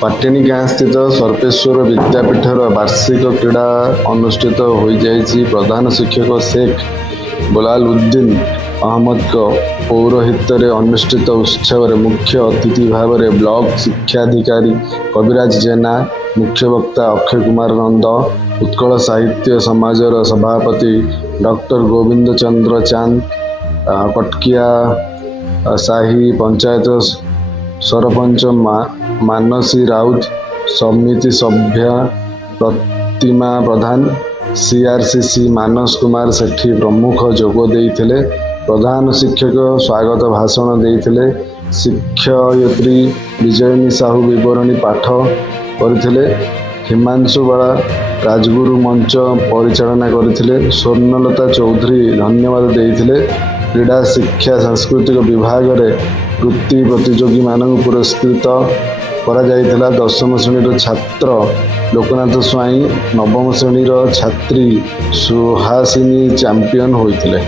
पाटिनी गाँ स्थित सर्पेश्वर विद्यापीठर वार्षिक क्रीड़ा अनुष्ठित हो जाइछि। प्रधान शिक्षक शेख बोलालुद्दीन अहमद पौरोहित्य रे अनुष्ठित उत्सव मुख्य अतिथि भाव में ब्लॉक शिक्षाधिकारी कविराज जेना, मुख्य वक्ता अक्षय कुमार नंद, उत्कल साहित्य समाजर सभापति डॉक्टर गोविंद चंद्र चांद, कटकिया साही पंचायत सरपंच मानसी राउत, समिति सभ्य प्रतिमा प्रधान, सीआरसीसी मानस कुमार सेठी प्रमुख जोग देइथिले। प्रधान शिक्षक स्वागत भाषण देइथिले। शिक्षयित्री विजयनी साहू विवरणी पाठ करथिले। हिमांशु बाला राजगुरु मंच परिचालना करथिले। स्वर्णलता चौधरी धन्यवाद देइथिले। क्रीड़ा शिक्षा सांस्कृतिक विभाग रे वृत्ति प्रतियोगी मानक पुरस्कृत करा जाइथिला। 10म श्रेणी छात्र लोकनाथ स्वाई, 9म श्रेणी छात्री सुहासिनी चैंपियन होइथिले।